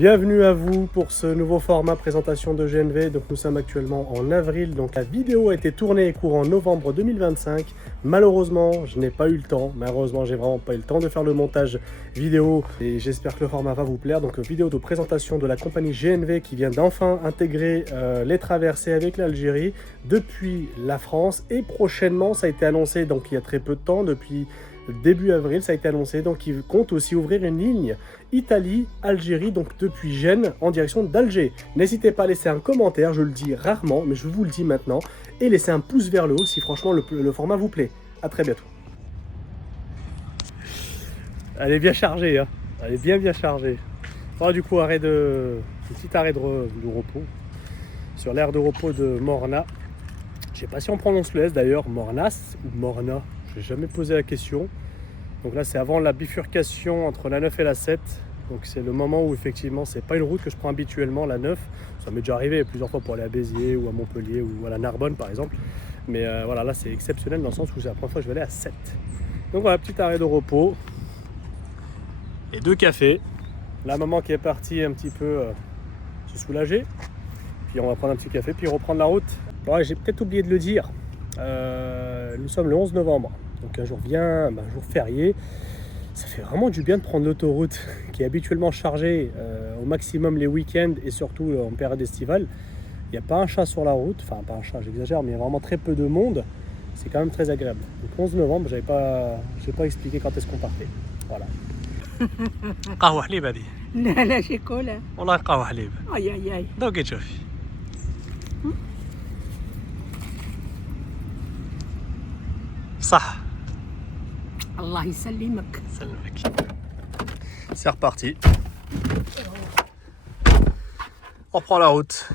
Bienvenue à vous pour ce nouveau format présentation de GNV. Donc nous sommes actuellement en avril, donc la vidéo a été tournée courant novembre 2025. Malheureusement, je n'ai pas eu le temps, j'ai vraiment pas eu le temps de faire le montage vidéo et j'espère que le format va vous plaire. Donc vidéo de présentation de la compagnie GNV qui vient d'enfin intégrer les traversées avec l'Algérie depuis la France et prochainement, ça a été annoncé donc il y a très peu de temps, depuis début avril, ça a été annoncé, donc ils comptent aussi ouvrir une ligne Italie-Algérie, donc depuis Gênes en direction d'Alger. N'hésitez pas à laisser un commentaire, je le dis rarement, mais je vous le dis maintenant, et laissez un pouce vers le haut si franchement le format vous plaît. A très bientôt. Elle est bien chargée, hein. Elle est bien chargée. Bon, du coup, petit arrêt de repos sur l'aire de repos de Morna. Je sais pas si on prononce le S d'ailleurs, Mornas ou Morna. Je n'ai jamais posé la question. Donc là, c'est avant la bifurcation entre la 9 et la 7. Donc c'est le moment où effectivement, c'est pas une route que je prends habituellement, la 9. Ça m'est déjà arrivé plusieurs fois pour aller à Béziers ou à Montpellier ou à la Narbonne par exemple. Mais voilà, là c'est exceptionnel dans le sens où c'est la première fois que je vais aller à 7. Donc voilà, petit arrêt de repos. Et 2 cafés. La maman qui est partie un petit peu se soulager. Puis on va prendre un petit café, puis reprendre la route. Bon, ouais, j'ai peut-être oublié de le dire. Nous sommes le 11 novembre, donc un jour férié. Ça fait vraiment du bien de prendre l'autoroute qui est habituellement chargée au maximum les week-ends et surtout en période estivale. Il n'y a pas un chat sur la route, enfin pas un chat, j'exagère, mais il y a vraiment très peu de monde. C'est quand même très agréable. Donc 11 novembre, je n'ai pas expliqué quand est-ce qu'on partait. Voilà. قهوة حليب هذه. لا شيكولا. والله قهوة حليب. اي دوقي شوفي. صح. الله يسلمك. C'est reparti. On prend la route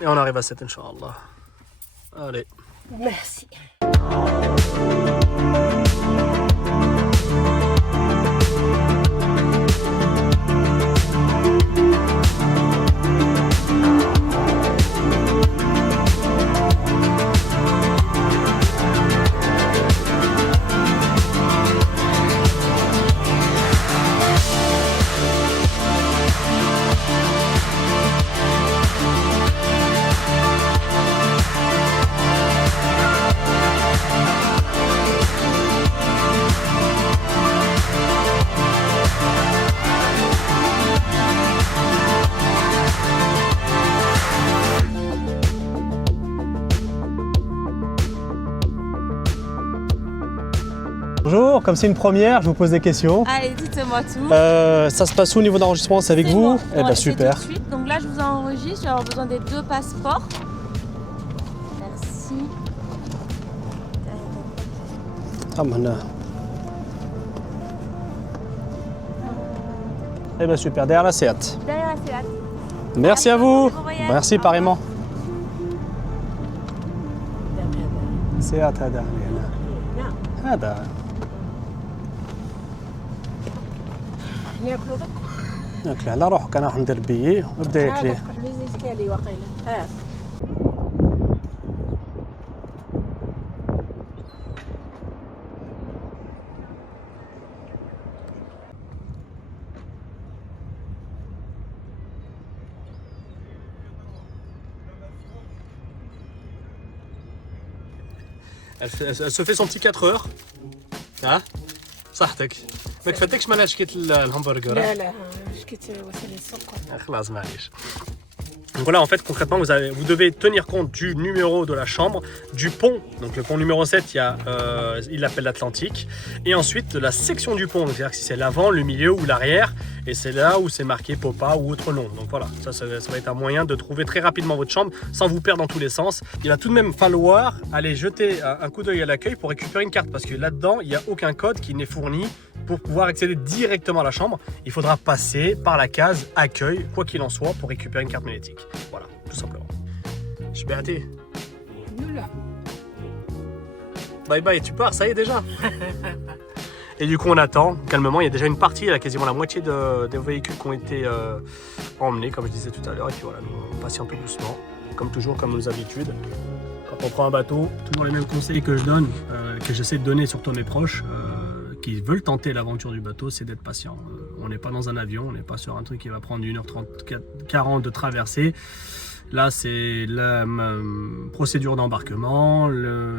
et on arrive à 7 Inch'Allah. Allez. Merci. Bonjour, comme c'est une première, je vous pose des questions. Allez, dites-moi tout. Ça se passe où au niveau d'enregistrement? C'est avec vous? Bon. Eh ben super. Tout de suite. Donc là, je vous enregistre. Je vais avoir besoin des 2 passeports. Merci. Ah, maintenant. Eh ben super, derrière la Seat. Derrière, c'est là. Merci à vous. Bon voyage. Merci pareillement. Seat هذا. هذا. ناكلوا ناكله على روحك، انا راح ندير بيي وبدا ياكليه. لوزيز كالي واقيلا. ها. Elle se fait son petit 4 heures. ها صحتك ما كفاتكش مالها شكيت الهمبرجر. لا شكيت وصل السكر. خلاص معليش. Donc voilà, en fait, concrètement, vous devez tenir compte du numéro de la chambre, du pont. Donc le pont numéro 7, il l'appelle l'Atlantique. Et ensuite, de la section du pont, c'est-à-dire si c'est l'avant, le milieu ou l'arrière. Et c'est là où c'est marqué Popa ou autre nom. Donc voilà, ça va être un moyen de trouver très rapidement votre chambre sans vous perdre dans tous les sens. Il va tout de même falloir aller jeter un coup d'œil à l'accueil pour récupérer une carte. Parce que là-dedans, il n'y a aucun code qui n'est fourni pour pouvoir accéder directement à la chambre. Il faudra passer par la case accueil, quoi qu'il en soit, pour récupérer une carte magnétique. Voilà, tout simplement. Je vais arrêter. Bye bye, tu pars, ça y est déjà. Et du coup, on attend calmement. Il y a déjà une partie, il y a quasiment la moitié des véhicules qui ont été emmenés, comme je disais tout à l'heure. Et puis voilà, nous, on patiente tout doucement, comme toujours, comme nos habitudes. Quand on prend un bateau, toujours les mêmes conseils que je donne, que j'essaie de donner surtout à mes proches qui veulent tenter l'aventure du bateau, c'est d'être patient. On n'est pas dans un avion, on n'est pas sur un truc qui va prendre 1h30, 40 de traversée. Là, c'est la procédure d'embarquement,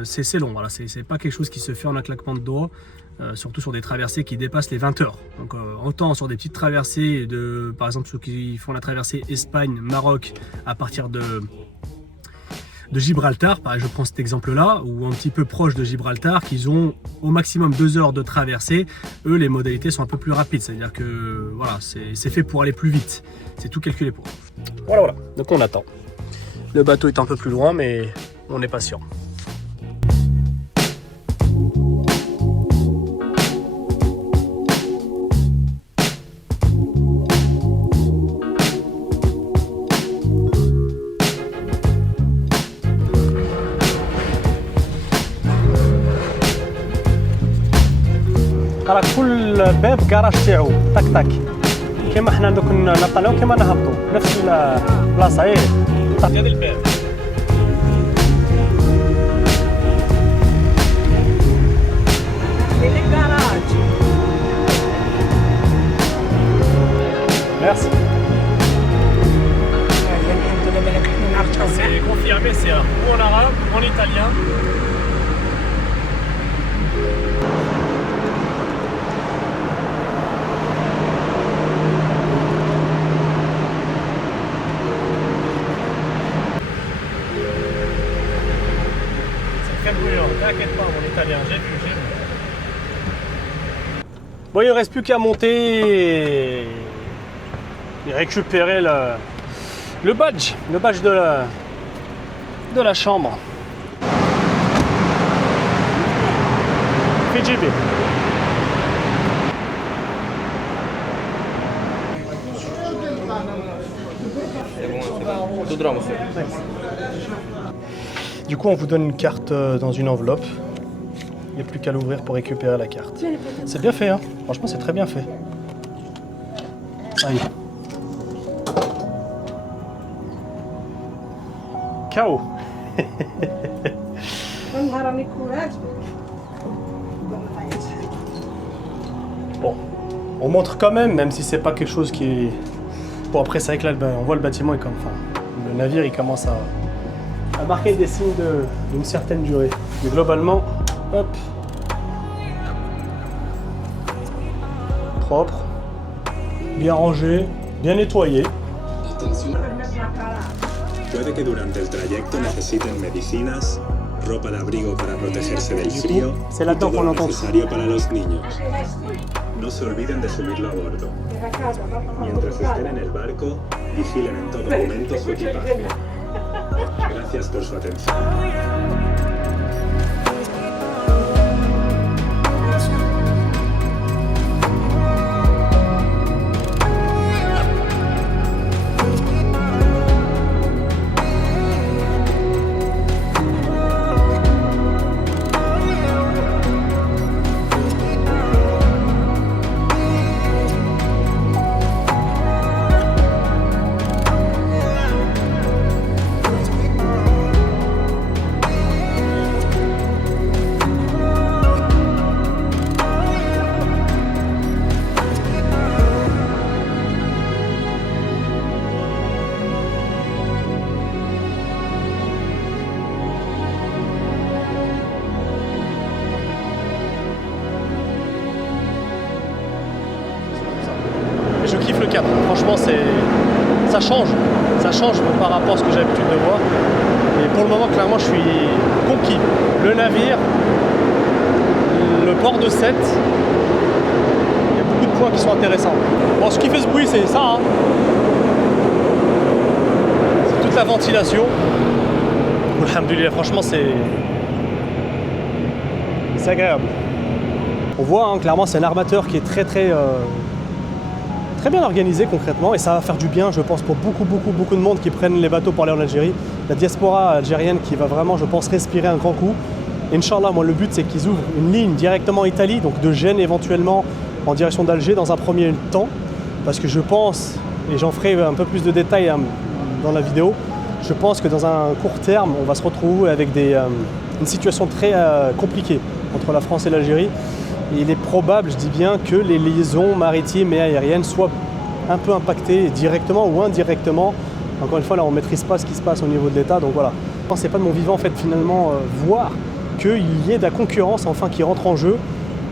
c'est long, voilà, c'est pas quelque chose qui se fait en un claquement de doigts, surtout sur des traversées qui dépassent les 20 heures. Donc autant sur des petites traversées, par exemple ceux qui font la traversée Espagne-Maroc à partir de Gibraltar, je prends cet exemple-là, ou un petit peu proche de Gibraltar, qu'ils ont au maximum 2 heures de traversée. Eux, les modalités sont un peu plus rapides, c'est-à-dire que voilà, c'est fait pour aller plus vite. C'est tout calculé pour. Voilà. Donc on attend. Le bateau est un peu plus loin, mais on est patient. راه كل باب كراج تاعو طاك طاك كيما حنا دوك نطلعو كيما نهبطو نفس البلاصه ايه هذا الباب Merci. C'est confirmé, c'est ou en arabe ou en italien. T'inquiète pas, mon italien, j'ai vu. Bon, il ne reste plus qu'à monter et récupérer le badge de la chambre. Fidjibi. Tout droit, monsieur. Du coup, on vous donne une carte dans une enveloppe. Il n'y a plus qu'à l'ouvrir pour récupérer la carte. C'est bien fait, hein. Franchement, c'est très bien fait. Aïe. KO. Bon, on montre quand même si c'est pas quelque chose qui est... Bon, après, c'est vrai que là, on voit le bâtiment, le navire, il commence à marquer des signes d'une certaine durée. Mais globalement, hop, propre, bien rangé, bien nettoyé. Puede que durante el trayecto necesiten medicinas, ropa de abrigo para protegerse del frío y todo lo necesario para los niños. No se olviden de subirlo a bordo. Mientras estén en el barco, vigilen en todo momento su equipaje. Gracias por su atención. Je kiffe le cap, franchement ça change par rapport à ce que j'ai l'habitude de voir. Et pour le moment, clairement, je suis conquis. Le navire, le port de Sète, il y a beaucoup de points qui sont intéressants. Bon, ce qui fait ce bruit, c'est ça, hein. C'est toute la ventilation. Alhamdoulilah, franchement, c'est agréable. On voit, hein, clairement, c'est un armateur qui est très bien organisé concrètement, et ça va faire du bien, je pense, pour beaucoup de monde qui prennent les bateaux pour aller en Algérie. La diaspora algérienne qui va vraiment, je pense, respirer un grand coup. Inch'Allah, moi le but c'est qu'ils ouvrent une ligne directement Italie, donc de Gênes éventuellement en direction d'Alger dans un premier temps, parce que je pense, et j'en ferai un peu plus de détails dans la vidéo, je pense que dans un court terme, on va se retrouver avec une situation très compliquée entre la France et l'Algérie. Et il est probable, je dis bien, que les liaisons maritimes et aériennes soient un peu impactées directement ou indirectement. Encore une fois, là, on ne maîtrise pas ce qui se passe au niveau de l'État. Donc voilà, c'est pas de mon vivant, en fait, finalement, voir qu'il y ait de la concurrence, enfin, qui rentre en jeu.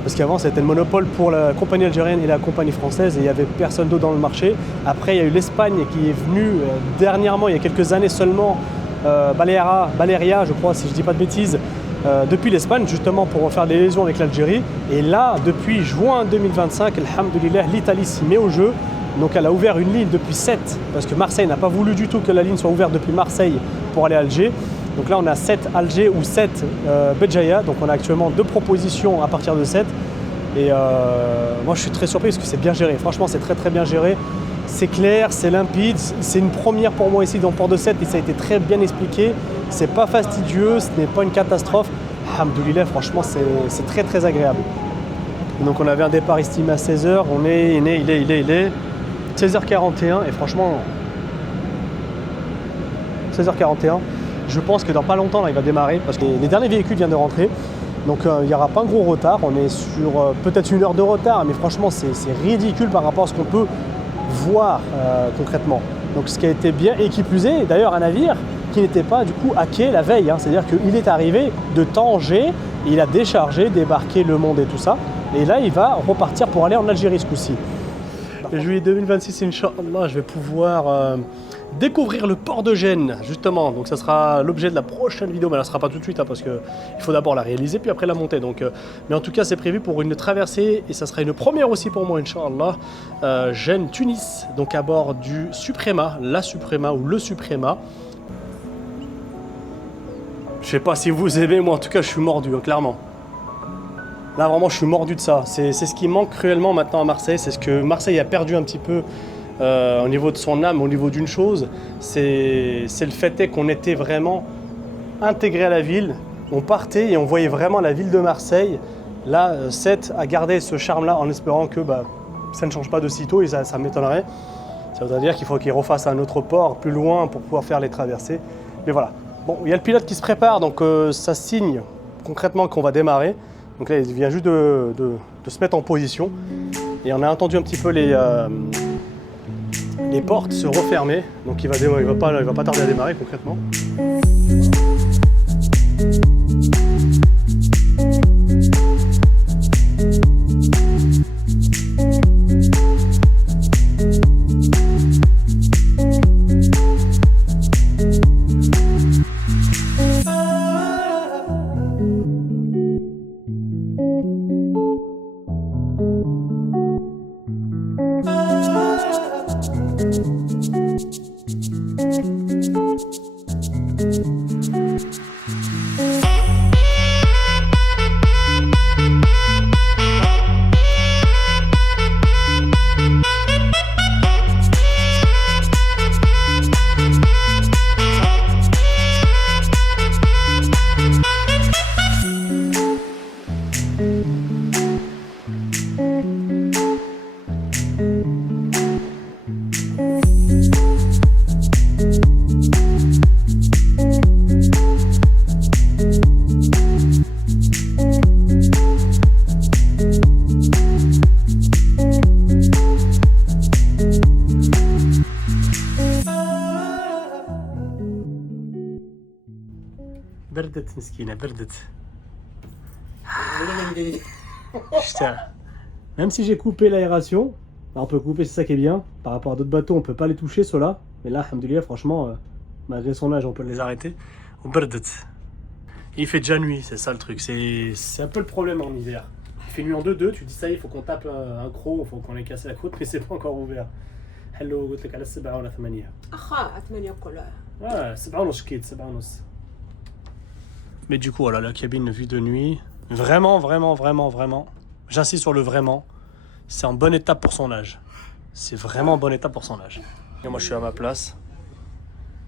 Parce qu'avant, c'était le monopole pour la compagnie algérienne et la compagnie française et il n'y avait personne d'autre dans le marché. Après, il y a eu l'Espagne qui est venue dernièrement, il y a quelques années seulement, Balearia, je crois, si je ne dis pas de bêtises, depuis l'Espagne, justement pour faire des liaisons avec l'Algérie. Et là, depuis juin 2025, alhamdoulilah, l'Italie s'y met au jeu. Donc elle a ouvert une ligne depuis 7, parce que Marseille n'a pas voulu du tout que la ligne soit ouverte depuis Marseille pour aller à Alger. Donc là, on a 7 Alger ou 7 Béjaïa. Donc on a actuellement 2 propositions à partir de 7. Et moi, je suis très surpris parce que c'est bien géré. Franchement, c'est très très bien géré. C'est clair, c'est limpide. C'est une première pour moi ici dans le port de Sète et ça a été très bien expliqué. C'est pas fastidieux, ce n'est pas une catastrophe. Alhamdoulilah, franchement, c'est très très agréable. Donc on avait un départ estimé à 16h. Il est 16h41 et franchement, 16h41. Je pense que dans pas longtemps, là, il va démarrer parce que les derniers véhicules viennent de rentrer. Donc il n'y aura pas un gros retard. On est sur peut-être 1 heure de retard, mais franchement, c'est ridicule par rapport à ce qu'on peut voir concrètement. Donc ce qui a été bien, et qui plus est, d'ailleurs, un navire qui n'était pas du coup à quai la veille. C'est-à-dire qu'il est arrivé de Tanger, il a déchargé, débarqué Le Monde et tout ça. Et là, il va repartir pour aller en Algérie ce coup-ci. Et juillet 2026, Inch'Allah, je vais pouvoir découvrir le port de Gênes, justement. Donc ça sera l'objet de la prochaine vidéo, mais elle ne sera pas tout de suite, parce qu'il faut d'abord la réaliser, puis après la monter. Donc, mais en tout cas, c'est prévu pour une traversée, et ça sera une première aussi pour moi, Inch'Allah. Gênes-Tunis, donc à bord du Suprema, la Suprema ou le Suprema. Je sais pas si vous aimez, moi en tout cas, je suis mordu, clairement. Là, vraiment, je suis mordu de ça. C'est ce qui manque cruellement maintenant à Marseille. C'est ce que Marseille a perdu un petit peu au niveau de son âme, au niveau d'une chose. C'est le fait qu'on était vraiment intégré à la ville. On partait et on voyait vraiment la ville de Marseille. Là, Sète a gardé ce charme-là en espérant que ça ne change pas de sitôt et ça m'étonnerait. Ça voudrait dire qu'il faut qu'il refasse un autre port plus loin pour pouvoir faire les traversées. Mais voilà. Bon, il y a le pilote qui se prépare, donc ça signe concrètement qu'on va démarrer. Donc là, il vient juste de se mettre en position. Et on a entendu un petit peu les portes se refermer. Donc il va pas tarder à démarrer concrètement. بردت مسكينة بردت. Putain. Même si j'ai coupé l'aération, on peut couper, c'est ça qui est bien. Par rapport à d'autres bateaux, on peut pas les toucher ceux-là. Mais là, alhamdoulilah, franchement, malgré son âge, on peut les arrêter. Il fait déjà nuit, c'est ça le truc. C'est un peu le problème en hiver. Il fait nuit en 2-2, tu dis ça, il faut qu'on tape un croc, il faut qu'on ait cassé la côte, mais c'est pas encore ouvert. Hello, قلت لك على 7 ولا 8. أخا 8 كلها. Ouais, 7 كيد 7. Mais du coup, voilà, la cabine vue de nuit. Vraiment, j'insiste sur le vraiment. C'est en bonne étape pour son âge. C'est vraiment en bonne étape pour son âge. Et moi, je suis à ma place.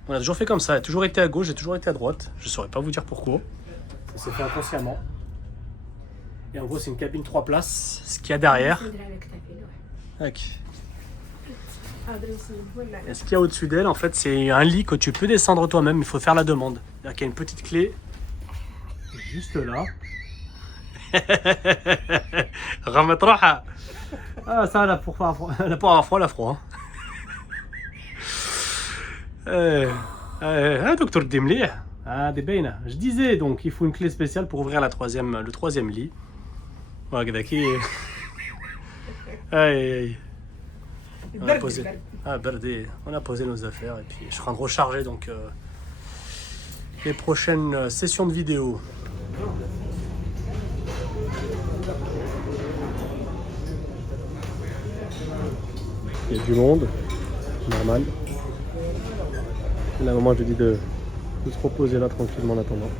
On a toujours fait comme ça. J'ai toujours été à gauche, j'ai toujours été à droite. Je saurais pas vous dire pourquoi. Ça s'est fait inconsciemment. Et en gros, c'est une cabine 3 places. Ce qu'il y a derrière. Et ce qu'il y a au-dessus d'elle, en fait, c'est un lit que tu peux descendre toi-même. Il faut faire la demande. C'est-à-dire qu'il y a une petite clé juste là. غمت روحها. Ça là pour pas avoir froid, la froid. Docteur Demlih. Ah, des bains. Je disais donc, il faut une clé spéciale pour ouvrir le troisième lit. Voilà, qui. Aïe. On a posé. Ah, berdé. On a posé nos affaires et puis je suis en train de recharger donc les prochaines sessions de vidéo. Il y a du monde, normal. Là, moment, je dis de se reposer là tranquillement en attendant.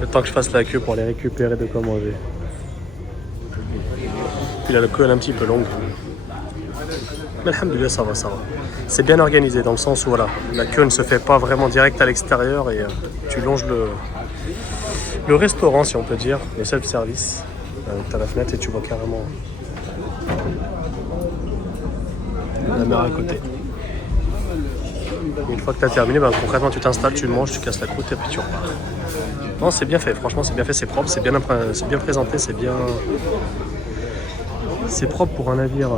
Le temps que je fasse la queue pour les récupérer de quoi manger. Puis là, la queue elle est un petit peu longue. Mais alhamdoulilah, ça va, ça va. C'est bien organisé dans le sens où voilà, la queue ne se fait pas vraiment direct à l'extérieur et tu longes le restaurant, si on peut dire, le self-service. Tu as la fenêtre et tu vois carrément la mer à côté. Une fois que tu as terminé, concrètement tu t'installes, tu manges, tu casses la croûte et puis tu repars. Non, c'est bien fait, franchement c'est bien fait, c'est propre, c'est bien présenté, c'est propre pour un navire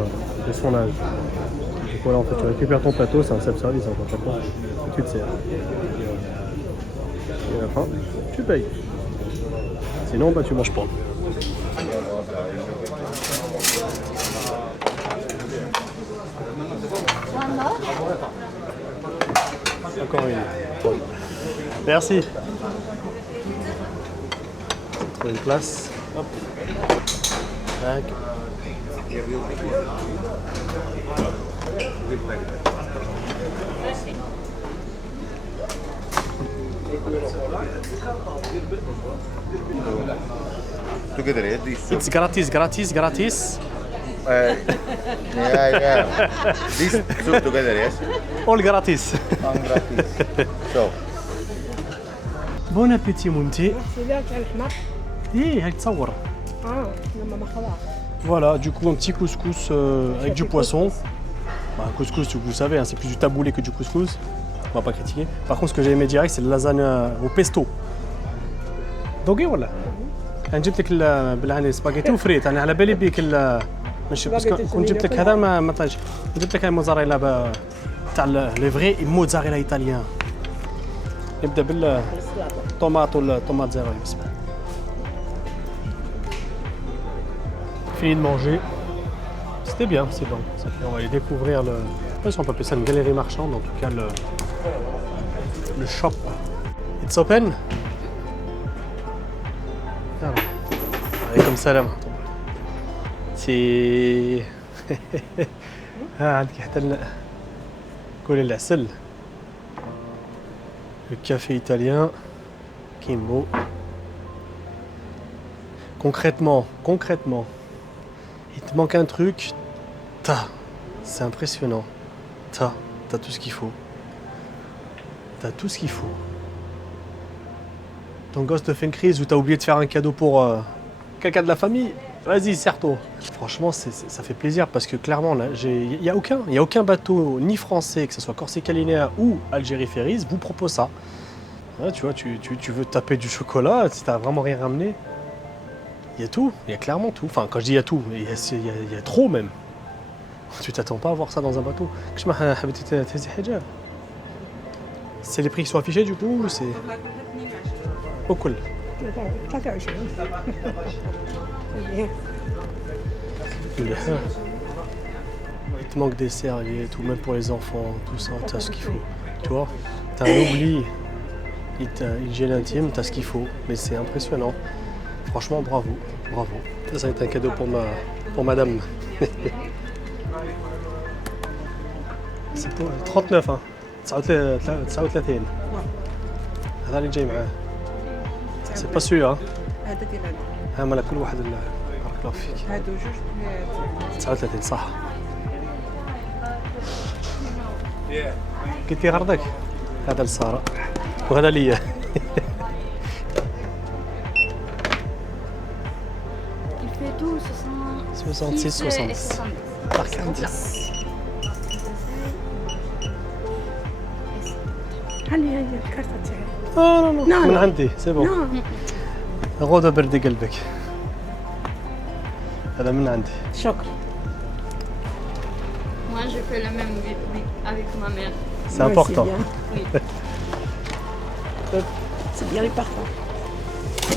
de son âge. Donc voilà, en fait tu récupères ton plateau, c'est un self-service concrètement, et tu te sers. Et à la fin, tu payes. Sinon, tu manges pas. Encore une. Bon. Merci. Trouver une place. Hop. Tac. Together, It's gratis. yeah. These two together, yes? All gratis. Gratis. So, Bon appétit, Monty. C'est bien qu'il y a le marque. هاك تصور. لما ما خلاص. Voilà, du coup un petit couscous avec du poisson. Bah, un couscous, vous savez, hein, c'est plus du taboulé que du couscous. On va pas critiquer. Par contre, ce que j'ai aimé direct, c'est le lasagne au pesto. Donc voilà. انا جبت لك بالعني سباغيتي وفريت، انا على بالي بيك ماشي بس كون جبت لك هذا ما طايش. جبت لك الموزاريلا تاع لي فري موزاريلا ايطاليان. نبدا بالطوماط والطوماط زيرو بسم الله. Fini de manger. C'était bien, c'est bon. On va aller découvrir le. Je sais pas si on peut appeler ça une galerie marchande, en tout cas le shop. It's open. عليكم السلام. سي عندك حتى كل العسل. Le café italien. Kimbo. Concrètement, il te manque un truc. C'est impressionnant. T'as tout ce qu'il faut. T'as tout ce qu'il faut. Ton gosse te fait une crise ou t'as oublié de faire un cadeau pour quelqu'un de la famille, vas-y, serre-toi. Franchement, ça fait plaisir parce que clairement, il n'y a aucun bateau, ni français, que ce soit Corsica Linea ou Algérie Ferries, vous propose ça. Ouais, tu vois, tu veux taper du chocolat, si t'as vraiment rien ramené, il y a tout, il y a clairement tout. Enfin, quand je dis il y a tout, il y a trop même. Tu t'attends pas à voir ça dans un bateau. C'est les prix qui sont affichés du coup ou c'est... Au cool. 23. Il te manque des serviettes, ou même pour les enfants, tout ça, t'as ce qu'il faut. Tu vois, t'as un oubli, hygiène intime, t'as ce qu'il faut. Mais c'est impressionnant. Franchement, bravo. Ça va être un cadeau pour madame. C'est pour 39, hein. 39. هذا اللي جاي معاه. C'est pas sûr, hein. هذا ديال هذا. مالا كل واحد بارك الله فيك. هادو جوج 39 صح. قلتي غرضك؟ هذا لسارة وهذا ليا. Il fait tout, 66, 70. Par 40. هي الكارتة تاعي. Non, non, من عندي c'est bon. غودة بردي قلبك. هذا من عندي. شكرا. Moi, je fais le même avec ma mère. C'est important. Oui. C'est bien les parfums. Ça,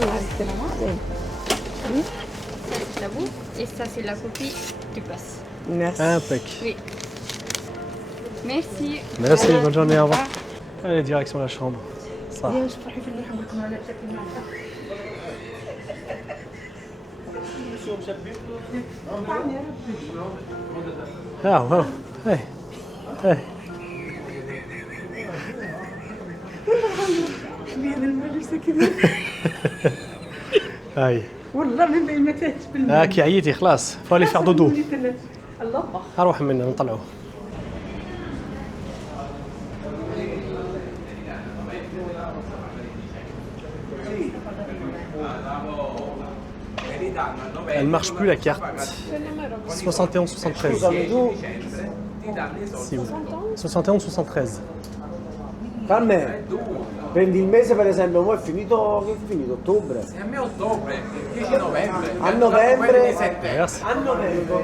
c'est la boue. Et ça, c'est la copie du passe. Merci. Impec. Oui. Merci. Merci, bonne journée, au revoir. Allez, direction la chambre. Ça. Ah, wow. Hey. Hey. Aïe. والله من بين ما تتبل. كي عييتي خلاص فالي فيغ دودو. الله. اروح منا نطلعوا. Elle marche plus la carte. 71-73. Si, 71-73. Carmen, prendi il mese per esempio, mo è finito, che è finito? Ottobre? A me ottobre, 10 novembre. A novembre? Merci. A novembre.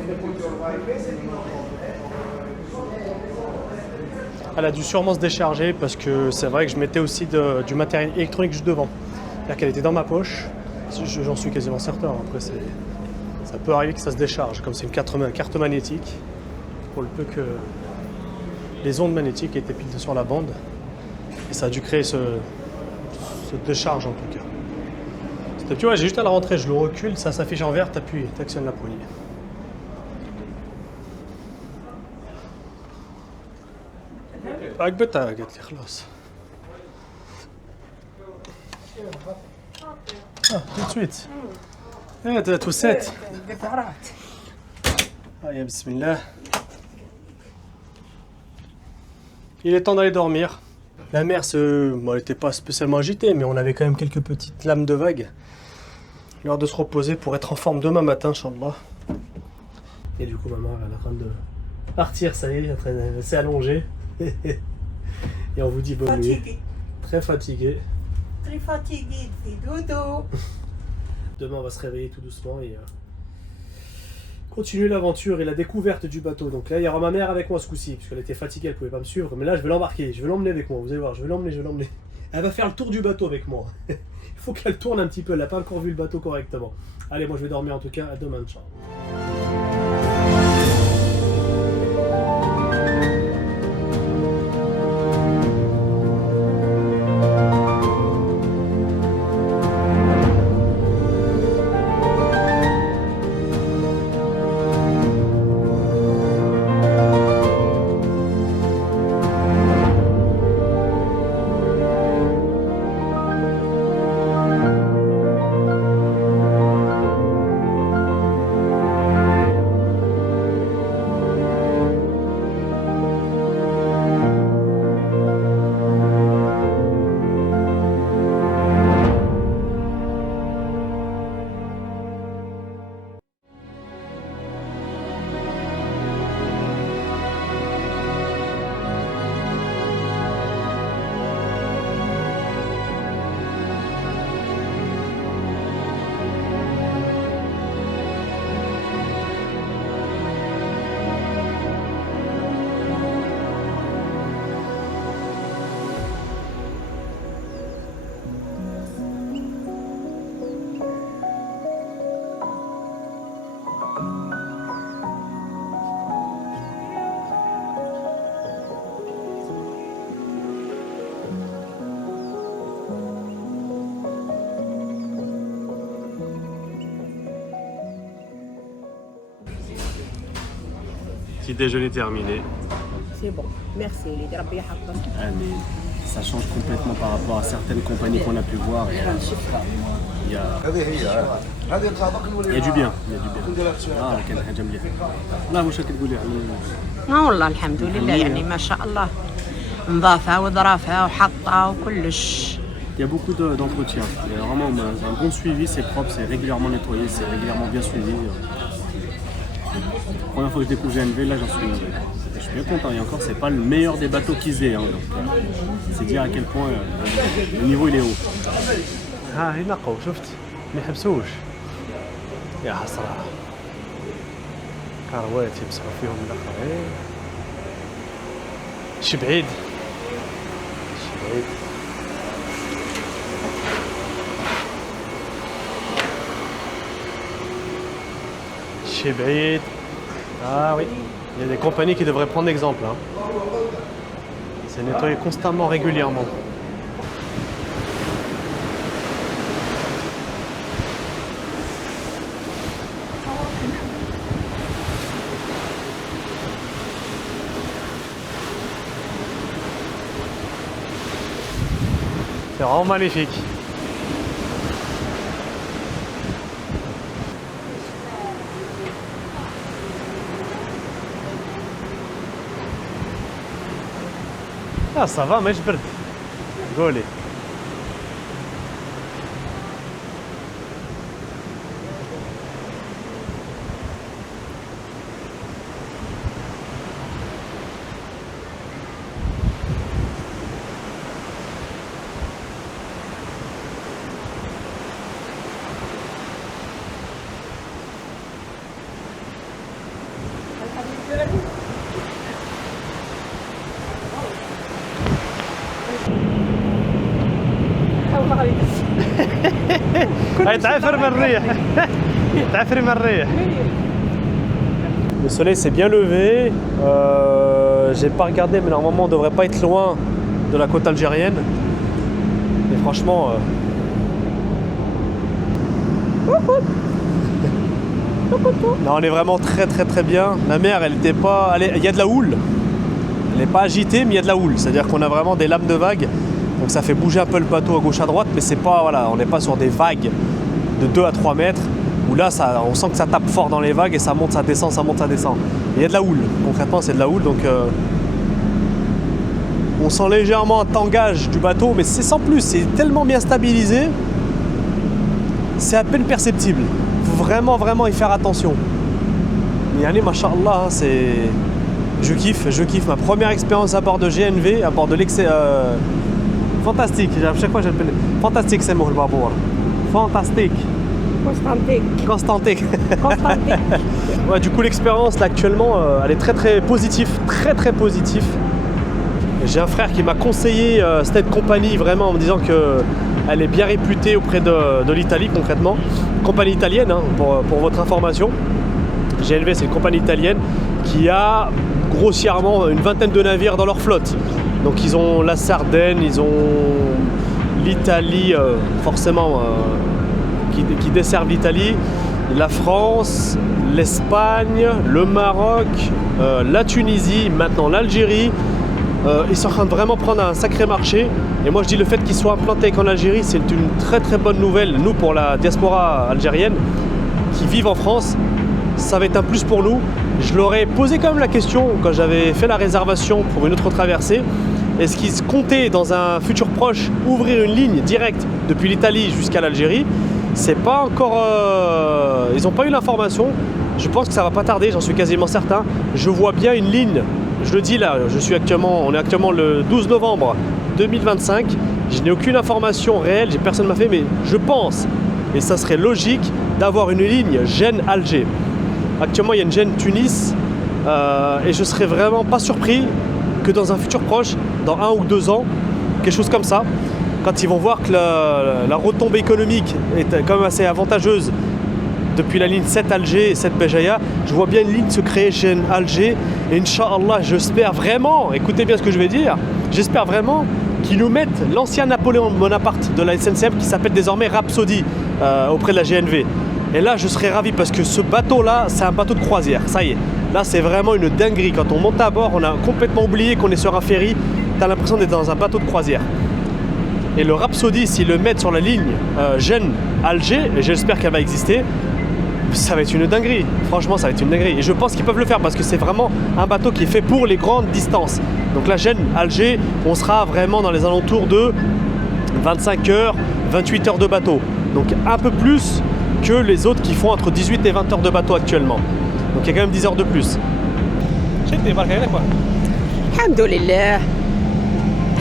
Elle a dû sûrement se décharger parce que c'est vrai que je mettais aussi du matériel électronique juste devant. C'est-à-dire qu'elle était dans ma poche, j'en suis quasiment certain. Après, ça peut arriver que ça se décharge, comme c'est une carte magnétique, pour le peu que les ondes magnétiques étaient pile sur la bande. Et ça a dû créer cette décharge en tout cas. Tu vois, j'ai juste à la rentrée, je le recule, ça s'affiche en vert, t'appuies, t'actionnes la poignée. عقبتها قالت لي خلاص. tout de suite. t'as tout set. Allez, bismillah. Il est temps d'aller dormir. La mer, elle n'était pas spécialement agitée, mais on avait quand même quelques petites lames de vagues. L'heure de se reposer pour être en forme demain matin, Inch'Allah. Et du coup, maman, elle est en train de partir, ça y est, elle s'est allongée. Et on vous dit bonne nuit. Très fatigué. Très fatigué, c'est dodo. Demain, on va se réveiller tout doucement et continuer l'aventure et la découverte du bateau. Donc là, il y aura ma mère avec moi ce coup-ci, puisqu'elle était fatiguée, elle ne pouvait pas me suivre. Mais là, je vais l'embarquer, je vais l'emmener avec moi. Vous allez voir, je vais l'emmener. Elle va faire le tour du bateau avec moi. Il faut qu'elle tourne un petit peu, elle n'a pas encore vu le bateau correctement. Allez, moi je vais dormir en tout cas. À demain, ciao. Petit déjeuner terminé. C'est bon, merci. Les Rabbi Haqqan. Mais ça change complètement par rapport à certaines compagnies qu'on a pu voir. Il y a du bien. كان حاجة مليحة. لا واش كتقولي على والله الحمد لله يعني ما شاء الله نظافة وظرافة وحطة وكلش. Il y a beaucoup d'entretien. Il y a vraiment un bon suivi, c'est propre, c'est régulièrement nettoyé, c'est régulièrement bien suivi. La première fois que je découvre GNV, là j'en suis Je suis bien content, et encore c'est pas le meilleur des bateaux qu'ils aient, hein, c'est dire à quel point le niveau il est haut. Ah ينقوا شفت ما يحبسوش يا حسرة كروات يمسحوا فيهم الاخرين شي بعيد شي بعيد. Ah oui, il y a des compagnies qui devraient prendre exemple. Hein. C'est nettoyé constamment, régulièrement. C'est vraiment magnifique. Ah ça va, mais je برد. قولي. Le soleil s'est bien levé. J'ai pas regardé, mais normalement on devrait pas être loin de la côte algérienne. Et franchement, non, on est vraiment très bien. La mer, elle était pas, il y a de la houle. Elle n'est pas agitée, mais il y a de la houle. C'est-à-dire qu'on a vraiment des lames de vagues. Donc ça fait bouger un peu le bateau à gauche à droite, mais c'est pas, voilà, on n'est pas sur des vagues de 2 à 3 mètres où là on sent que ça tape fort dans les vagues et ça monte, ça descend, ça monte, ça descend. Il y a de la houle, concrètement c'est de la houle, donc on sent légèrement un tangage du bateau, mais c'est sans plus, c'est tellement bien stabilisé, c'est à peine perceptible. Il faut vraiment y faire attention. Mais allez, machallah, c'est... Je kiffe. Ma première expérience à bord de GNV, à bord de fantastique, à chaque fois j'appelle fantastique, c'est mon babour. Fantastique. Constantique. Ouais, du coup l'expérience là actuellement elle est très positive, très positive. J'ai un frère qui m'a conseillé cette compagnie vraiment en me disant que elle est bien réputée auprès de l'Italie concrètement. Compagnie italienne hein, pour votre information. GNV c'est une compagnie italienne qui a grossièrement une vingtaine de navires dans leur flotte. Donc ils ont la Sardaigne, ils ont l'Italie forcément qui desservent l'Italie, la France, l'Espagne, le Maroc, la Tunisie, maintenant l'Algérie. Ils sont en train de vraiment prendre un sacré marché. Et moi je dis le fait qu'ils soient implantés qu'en Algérie, c'est une très bonne nouvelle. Nous pour la diaspora algérienne qui vivent en France, ça va être un plus pour nous. Je leur ai posé quand même la question quand j'avais fait la réservation pour une autre traversée. Est-ce qu'ils comptaient dans un futur proche ouvrir une ligne directe depuis l'Italie jusqu'à l'Algérie? C'est pas encore... ils n'ont pas eu l'information. Je pense que ça va pas tarder, j'en suis quasiment certain. Je vois bien une ligne, je le dis là, on est actuellement le 12 novembre 2025. Je n'ai aucune information réelle, personne ne m'a fait, mais je pense, et ça serait logique, d'avoir une ligne Gênes-Alger. Actuellement, il y a une Gênes-Tunis et je serais vraiment pas surpris que dans un futur proche, dans 1 ou 2 ans, quelque chose comme ça, quand ils vont voir que la retombée économique est quand même assez avantageuse depuis la ligne 7 Alger et 7 Béjaïa, je vois bien une ligne se créer Gênes-Alger et Inch'Allah, j'espère vraiment, écoutez bien ce que je vais dire, j'espère vraiment qu'ils nous mettent l'ancien Napoléon Bonaparte de la SNCF qui s'appelle désormais Rhapsody auprès de la GNV. Et là, je serais ravi parce que ce bateau-là, c'est un bateau de croisière. Ça y est, là, c'est vraiment une dinguerie. Quand on monte à bord, on a complètement oublié qu'on est sur un ferry. Tu as l'impression d'être dans un bateau de croisière. Et le Rhapsody, s'ils le mettent sur la ligne Gênes-Alger, et j'espère qu'elle va exister, ça va être une dinguerie. Franchement, ça va être une dinguerie. Et je pense qu'ils peuvent le faire parce que c'est vraiment un bateau qui est fait pour les grandes distances. Donc la Gênes-Alger, on sera vraiment dans les alentours de 25 heures, 28 heures de bateau. Donc un peu plus que les autres qui font entre 18 et 20 heures de bateau actuellement. Donc il y a quand même 10 heures de plus. شدي برك هنا كوا. الحمد لله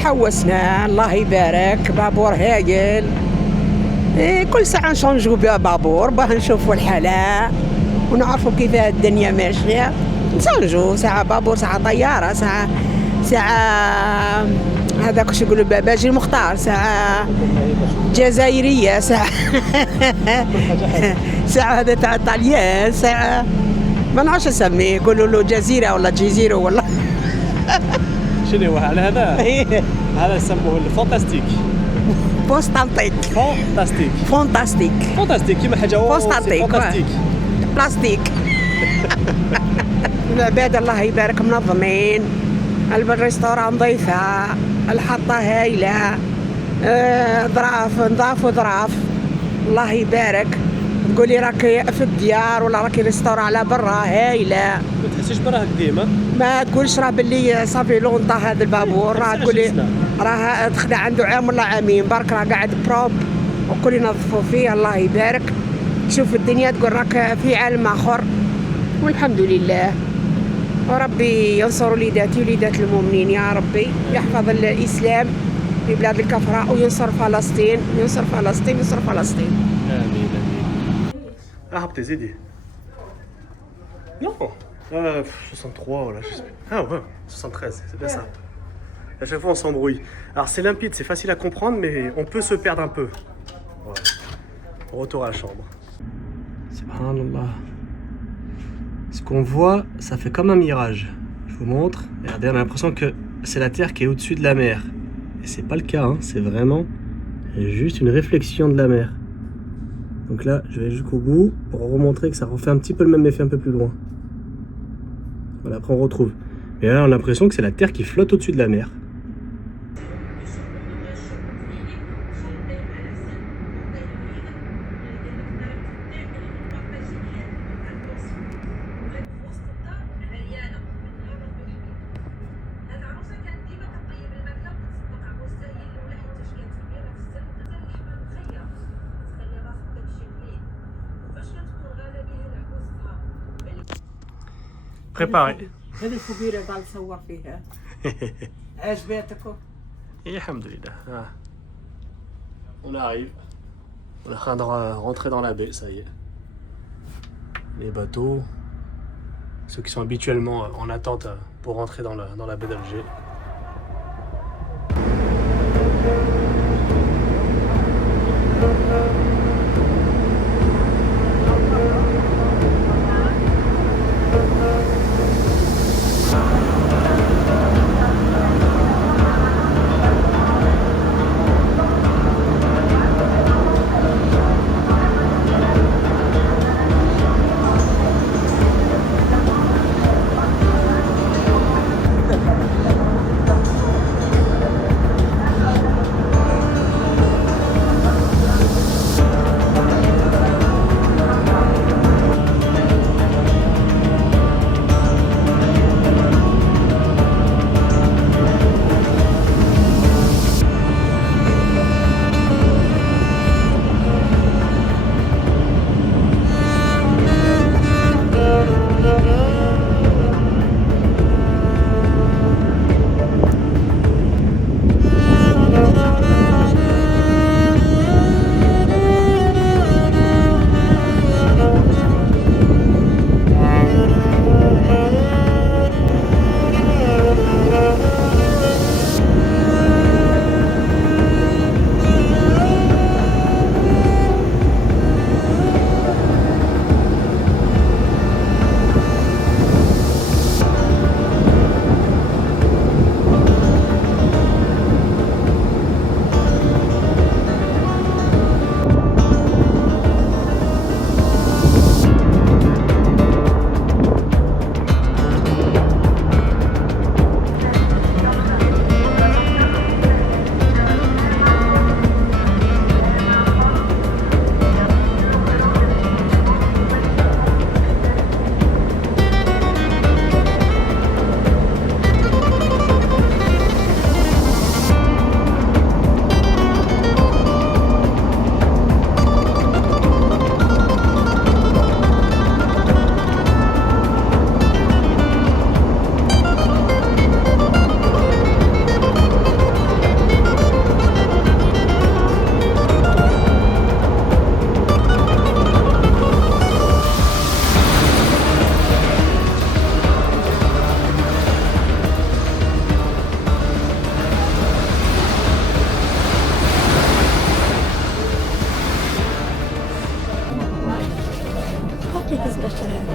حوسنا الله يبارك بابور هايل. كل ساعة نشونجو بابور باه نشوفوا الحالة ونعرفوا كيف الدنيا ماشية. نشونجو ساعة بابور ساعة طيارة ساعة هذاك واش يقولوا باجي المختار ساعة جزائرية ساعة ساعة هذا تاع الطليان ساعة ما نعرفش نسميه يقولوا له جزيرة ولا جزيرة ولا شنو هو على هذا؟ هذا يسموه الفانتاستيك. بوستانتيك فانتاستيك. فانتاستيك فانتاستيك كيما حاجة فانتاستيك. بلاستيك. العباد الله يبارك منظمين. الريستوران نظيفة، الحطة هايلة، ظراف نظاف وظراف الله يبارك. تقولي راكي في الديار ولا راكي ريستوران على برا هايلة. ما تحسيش براه قديمة؟ ما تقولش راه باللي صافي لونطا هذا البابور راه تقولي راه دخل عنده عام ولا عامين برك راه قاعد بروب وكل ينظفوا فيه الله يبارك. تشوف الدنيا تقول راك في عالم آخر والحمد لله. وربي ينصر وليداتي وليدات المؤمنين يا ربي يحفظ الإسلام في بلاد الكفرة وينصر فلسطين ينصر فلسطين ينصر فلسطين. آمين آمين. هبطي زيدي. Non, 63 voilà, je sais plus. Ah ouais, 73, c'est bien ça. À chaque fois on s'embrouille. Alors c'est limpide, c'est facile à comprendre, mais on peut se perdre un peu. Voilà. Retour à la chambre. Subhanallah. Ce qu'on voit, ça fait comme un mirage. Je vous montre. Regardez, on a l'impression que c'est la Terre qui est au-dessus de la mer. Et c'est pas le cas, hein. C'est vraiment juste une réflexion de la mer. Donc là, je vais jusqu'au bout pour vous montrer que ça refait un petit peu le même effet un peu plus loin. Voilà, après on retrouve. Et là, on a l'impression que c'est la Terre qui flotte au-dessus de la mer. Préparé. هذه الكبيرة قاعد تصور فيها. عجبتكم؟ Et alhamdoulilah. Ah. On arrive. On est en train de rentrer dans la baie, ça y est. Les bateaux. Ceux qui sont habituellement en attente pour rentrer dans la baie d'Alger.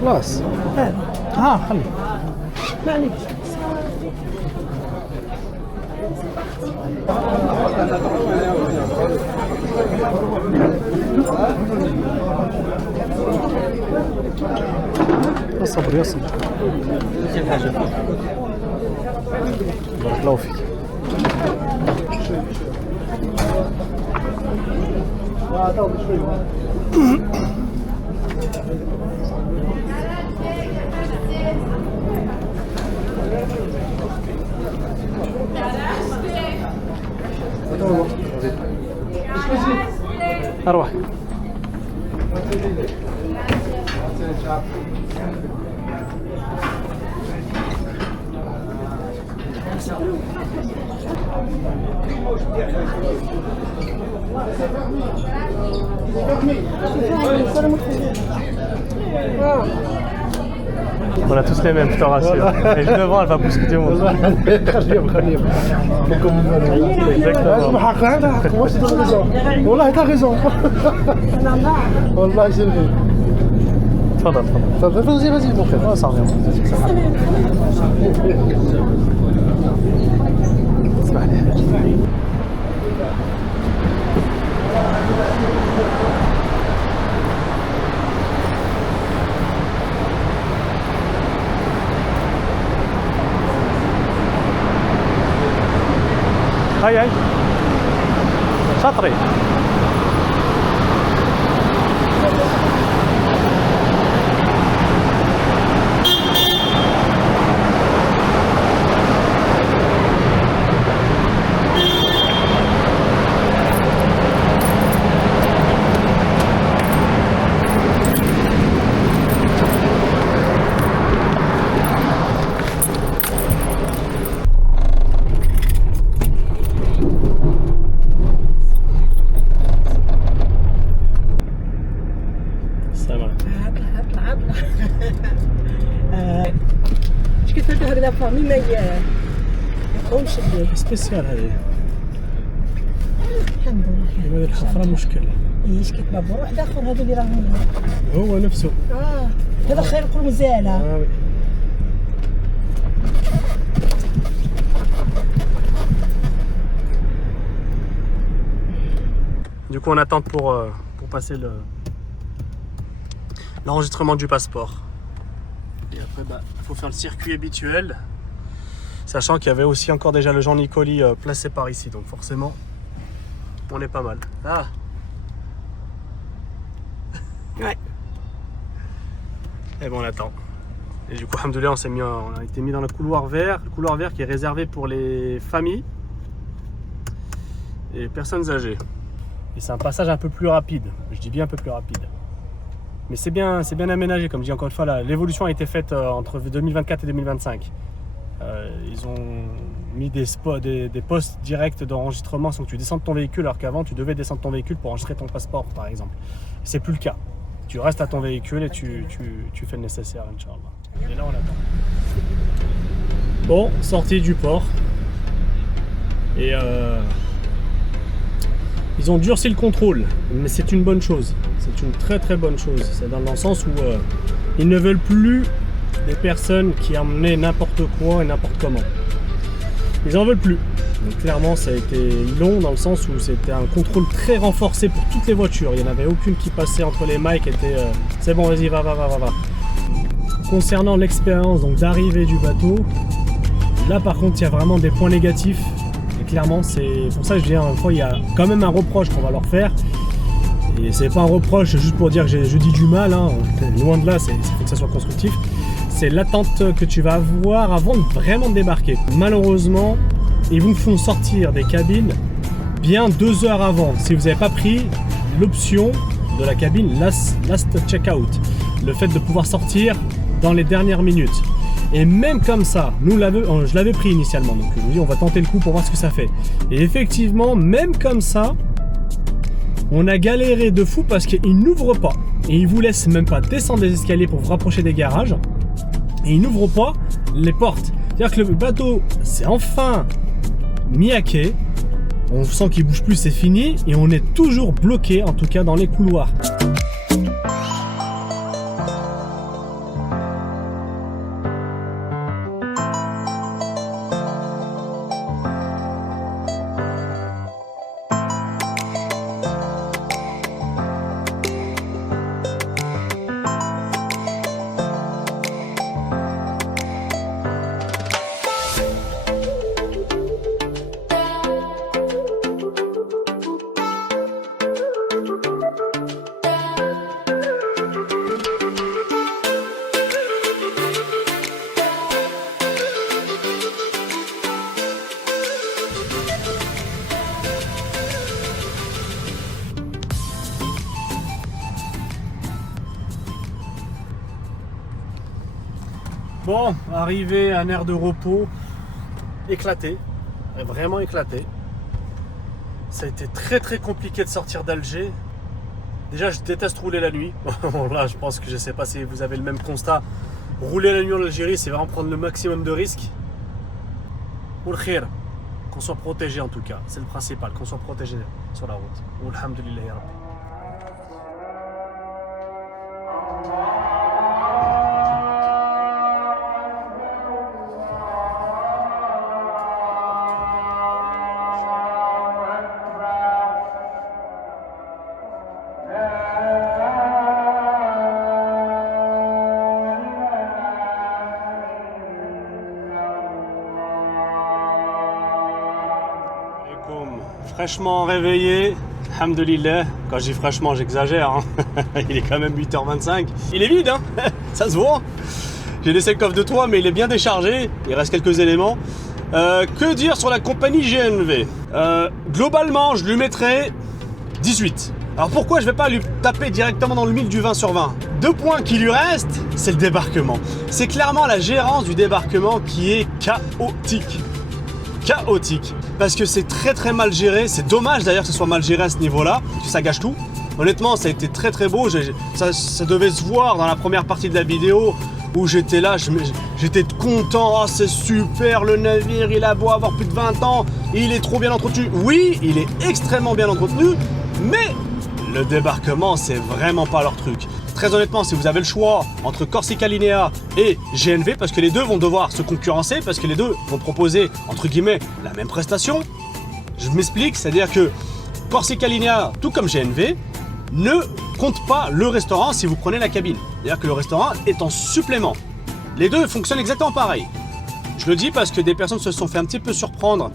خلاص ها خلي معليش يصبر يصبر بارك الله فيك أروح On a tous les mêmes, je te rassure. Et juste devant, elle va bousculer tout le monde. Exactement. Moi, c'est t'as raison. Wallah, t'as raison. Wallah, c'est vrai. Vas-y, vas-y, mon frère. Ça revient. هاي هاي شاطري فامي ما يقومش سبيسيال هذه الحمد لله. هذه الحفرة مشكلة. ايش كتبه بروح اخر هذا اللي راه هو نفسه. هذا خير يكون مزالة. Du coup, on attend pour passer l'enregistrement du passeport. Et après, il faut faire le circuit habituel. Sachant qu'il y avait aussi encore déjà le Jean Nicoli placé par ici. Donc forcément, on est pas mal. Ah Ouais. Et bon, on attend. Et du coup, alhamdoulilah, on a été mis dans le couloir vert. Le couloir vert qui est réservé pour les familles et les personnes âgées. Et c'est un passage un peu plus rapide. Je dis bien un peu plus rapide. Mais c'est bien aménagé, comme je dis encore une fois, l'évolution a été faite entre 2024 et 2025. Ils ont mis des postes directs d'enregistrement sans que tu descendes ton véhicule, alors qu'avant tu devais descendre ton véhicule pour enregistrer ton passeport par exemple. C'est plus le cas. Tu restes à ton véhicule et tu fais le nécessaire, Inch'Allah. Et là on attend. Bon, sortie du port. Et ils ont durci le contrôle, mais c'est une bonne chose. C'est une très très bonne chose. C'est dans le sens où ils ne veulent plus des personnes qui emmenaient n'importe quoi et n'importe comment. Ils en veulent plus. Donc clairement, ça a été long dans le sens où c'était un contrôle très renforcé pour toutes les voitures. Il n'y en avait aucune qui passait entre les mailles qui était c'est bon, vas-y, va. Concernant l'expérience donc d'arrivée du bateau, là par contre, il y a vraiment des points négatifs. Et clairement, c'est pour ça que je dis une fois, il y a quand même un reproche qu'on va leur faire. Et c'est pas un reproche juste pour dire que je dis du mal, hein. Loin de là, il faut que ça soit constructif. C'est l'attente que tu vas avoir avant de vraiment débarquer. Malheureusement, ils vous font sortir des cabines bien 2 heures avant. Si vous n'avez pas pris l'option de la cabine last checkout, le fait de pouvoir sortir dans les dernières minutes. Et même comme ça, je l'avais pris initialement, donc je me dis on va tenter le coup pour voir ce que ça fait. Et effectivement, même comme ça, on a galéré de fou parce qu'il n'ouvre pas. Et il vous laisse même pas descendre les escaliers pour vous rapprocher des garages. Et il n'ouvre pas les portes. C'est-à-dire que le bateau, c'est enfin mis à quai. On sent qu'il bouge plus, c'est fini. Et on est toujours bloqué, en tout cas dans les couloirs. Bon, arrivé à un aire de repos éclaté, vraiment éclaté. Ça a été très très compliqué de sortir d'Alger. Déjà, je déteste rouler la nuit. Bon, là, je pense que je ne sais pas si vous avez le même constat. Rouler la nuit en Algérie, c'est vraiment prendre le maximum de risques. Ou le khir, qu'on soit protégé en tout cas. C'est le principal, qu'on soit protégé sur la route. Ou alhamdoulilah ya Rabbi. Fraîchement réveillé, alhamdoulilah. Quand je dis fraîchement, j'exagère, hein. Il est quand même 8h25. Il est vide, hein. Ça se voit. J'ai laissé le coffre de toit, mais il est bien déchargé. Il reste quelques éléments. Que dire sur la compagnie GNV? Globalement, je lui mettrais 18. Alors pourquoi je ne vais pas lui taper directement dans le mille du 20 sur 20? 2 points qui lui restent, c'est le débarquement. C'est clairement la gérance du débarquement qui est chaotique. Chaotique, parce que c'est très très mal géré. C'est dommage d'ailleurs que ce soit mal géré à ce niveau-là, parce que ça gâche tout. Honnêtement, ça a été très très beau. Ça devait se voir dans la première partie de la vidéo où j'étais là, j'étais content. Oh, c'est super, le navire, il a beau avoir plus de 20 ans, il est trop bien entretenu. Oui, il est extrêmement bien entretenu, mais le débarquement, c'est vraiment pas leur truc. Très honnêtement, si vous avez le choix entre Corsica Linea et GNV, parce que les deux vont devoir se concurrencer, parce que les deux vont proposer, entre guillemets, la même prestation, je m'explique, c'est-à-dire que Corsica Linea, tout comme GNV, ne compte pas le restaurant si vous prenez la cabine. C'est-à-dire que le restaurant est en supplément. Les deux fonctionnent exactement pareil. Je le dis parce que des personnes se sont fait un petit peu surprendre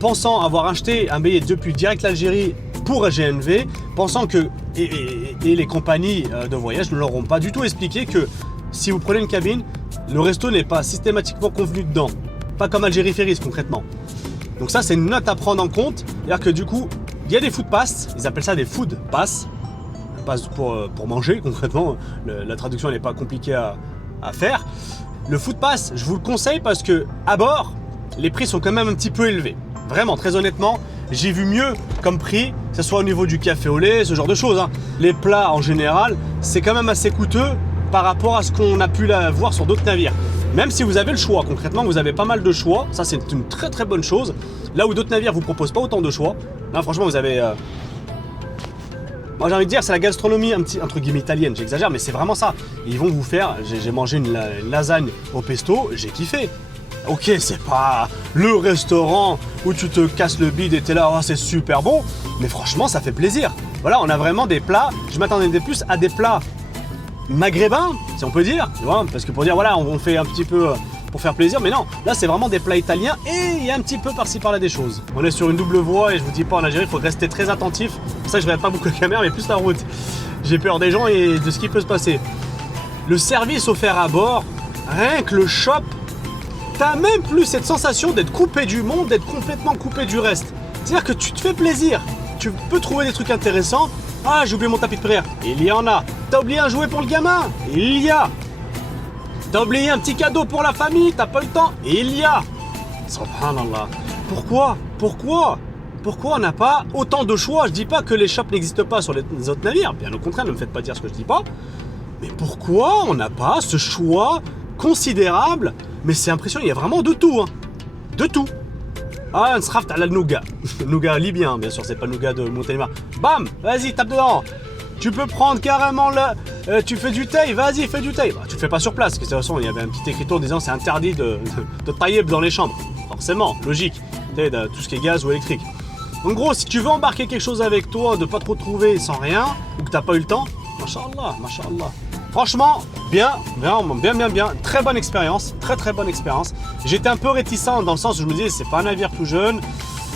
pensant avoir acheté un billet depuis direct l'Algérie pour GNV, pensant que et les compagnies de voyage ne leur ont pas du tout expliqué que si vous prenez une cabine, le resto n'est pas systématiquement convenu dedans. Pas comme Algérie Ferries concrètement. Donc ça, c'est une note à prendre en compte. C'est-à-dire que du coup, il y a des food pass, ils appellent ça des food pass. Pass pour manger concrètement. La traduction n'est pas compliquée à faire. Le food pass, je vous le conseille parce que à bord, les prix sont quand même un petit peu élevés. Vraiment, très honnêtement, j'ai vu mieux comme prix, que ce soit au niveau du café au lait, ce genre de choses, hein. Les plats en général, c'est quand même assez coûteux par rapport à ce qu'on a pu voir sur d'autres navires. Même si vous avez le choix, concrètement, vous avez pas mal de choix. Ça, c'est une très très bonne chose. Là où d'autres navires vous proposent pas autant de choix. Là, franchement, vous avez... Moi, j'ai envie de dire, c'est la gastronomie un petit, entre guillemets, italienne. J'exagère, mais c'est vraiment ça. Ils vont vous faire... J'ai mangé une lasagne au pesto, j'ai kiffé. Ok, c'est pas le restaurant où tu te casses le bide et t'es là, oh, c'est super bon. Mais franchement, ça fait plaisir. Voilà, on a vraiment des plats. Je m'attendais plus à des plats maghrébins, si on peut dire. Tu vois, parce que pour dire, voilà, on fait un petit peu pour faire plaisir. Mais non, là, c'est vraiment des plats italiens et il y a un petit peu par-ci par-là des choses. On est sur une double voie et je vous dis pas, en Algérie, il faut rester très attentif. Pour ça, je regarde pas beaucoup la caméra, mais plus la route. J'ai peur des gens et de ce qui peut se passer. Le service offert à bord, rien que le shop, t'as même plus cette sensation d'être coupé du monde, d'être complètement coupé du reste. C'est-à-dire que tu te fais plaisir, tu peux trouver des trucs intéressants. Ah, j'ai oublié mon tapis de prière, il y en a. T'as oublié un jouet pour le gamin, il y a. T'as oublié un petit cadeau pour la famille, t'as pas le temps, il y a. Subhanallah. Pourquoi on n'a pas autant de choix? Je dis pas que les shops n'existent pas sur les autres navires, bien au contraire, ne me faites pas dire ce que je dis pas. Mais pourquoi on n'a pas ce choix considérable? Mais c'est impressionnant, il y a vraiment de tout, hein. De tout. Ah, un sraft à la nougat. Nougat libyen, bien sûr, c'est pas nougat de Montélimar. Bam, vas-y, tape dedans. Tu peux prendre carrément le... tu fais du taille, vas-y, fais du taille. Bah, tu le fais pas sur place, parce que de toute façon, il y avait un petit écriteau disant c'est interdit de tailler dans les chambres. Forcément, logique. Tout ce qui est gaz ou électrique. En gros, si tu veux embarquer quelque chose avec toi, de pas trop trouver sans rien, ou que t'as pas eu le temps, machallah, machallah. Franchement, bien. Très bonne expérience, très bonne expérience. J'étais un peu réticent dans le sens où je me disais, c'est pas un navire tout jeune.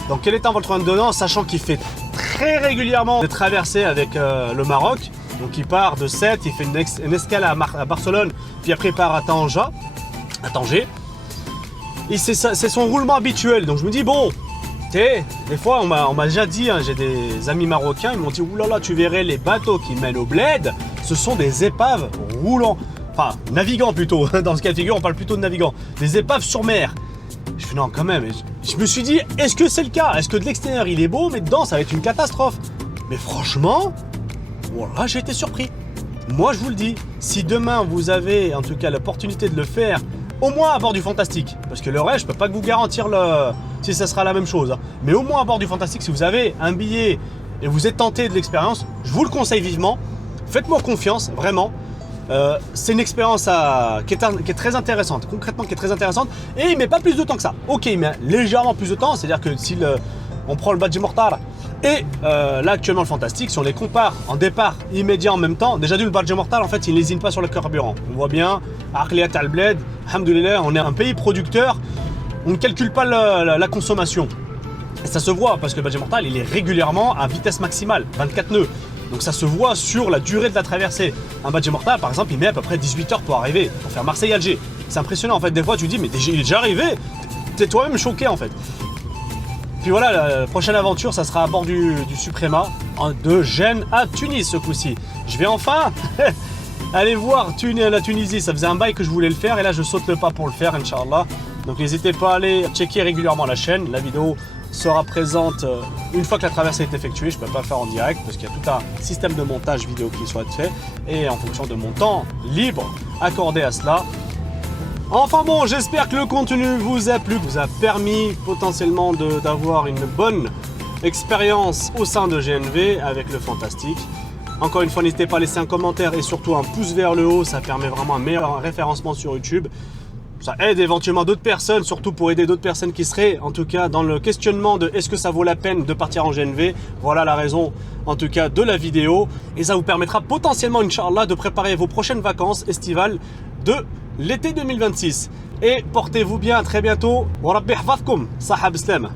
Dans quel état on va le trouver dedans, sachant qu'il fait très régulièrement des traversées avec le Maroc. Donc il part de Sète, il fait une escale à Barcelone, puis après il part à Tanger. Et c'est son roulement habituel. Donc je me dis, bon, des fois on m'a déjà dit, hein, j'ai des amis marocains, ils m'ont dit, oulala, tu verrais les bateaux qui mènent au bled, ce sont des épaves roulantes. enfin navigants plutôt, dans ce cas de figure on parle plutôt de navigants, des épaves sur mer. Je fais non quand même, je me suis dit est-ce que c'est le cas? Est-ce que de l'extérieur il est beau mais dedans ça va être une catastrophe? Mais franchement, voilà, j'ai été surpris. Moi je vous le dis, si demain vous avez en tout cas l'opportunité de le faire, au moins à bord du Fantastique, parce que le reste je peux pas que vous garantir si ça sera la même chose, hein. Mais au moins à bord du Fantastique, si vous avez un billet et vous êtes tenté de l'expérience, je vous le conseille vivement, faites-moi confiance, vraiment. C'est une expérience qui est très intéressante, concrètement qui est très intéressante, et il met pas plus de temps que ça. Ok, il met légèrement plus de temps, c'est-à-dire que si on prend le Badge Mortar et là actuellement le Fantastique, si on les compare en départ immédiat en même temps, déjà le Badge Mortar en fait il lésine pas sur le carburant. On voit bien, Aqliyat al-Bled, alhamdoulilah, on est un pays producteur, on ne calcule pas la consommation. Et ça se voit parce que le Badge Mortar il est régulièrement à vitesse maximale, 24 nœuds. Donc ça se voit sur la durée de la traversée. Un Badge Mortar par exemple il met à peu près 18 heures pour arriver, pour faire Marseille-Alger. C'est impressionnant en fait, des fois tu te dis mais il est déjà arrivé, t'es toi-même choqué en fait. Puis voilà, la prochaine aventure ça sera à bord du Suprema de Gênes à Tunis ce coup-ci. Je vais enfin aller voir la Tunisie, ça faisait un bail que je voulais le faire et là je saute le pas pour le faire Inch'Allah. Donc n'hésitez pas à aller checker régulièrement la chaîne, la vidéo sera présente une fois que la traversée est effectuée. Je ne peux pas le faire en direct parce qu'il y a tout un système de montage vidéo qui soit fait et en fonction de mon temps libre accordé à cela. Enfin bon, j'espère que le contenu vous a plu, vous a permis potentiellement d'avoir une bonne expérience au sein de GNV avec le Fantastique. Encore une fois, n'hésitez pas à laisser un commentaire et surtout un pouce vers le haut, ça permet vraiment un meilleur référencement sur YouTube. Ça aide éventuellement d'autres personnes, surtout pour aider d'autres personnes qui seraient en tout cas dans le questionnement de est-ce que ça vaut la peine de partir en GNV. Voilà la raison en tout cas de la vidéo. Et ça vous permettra potentiellement, Inch'Allah, de préparer vos prochaines vacances estivales de l'été 2026. Et portez-vous bien, à très bientôt. Wa Rabbi hafadhkoum, sahab islam.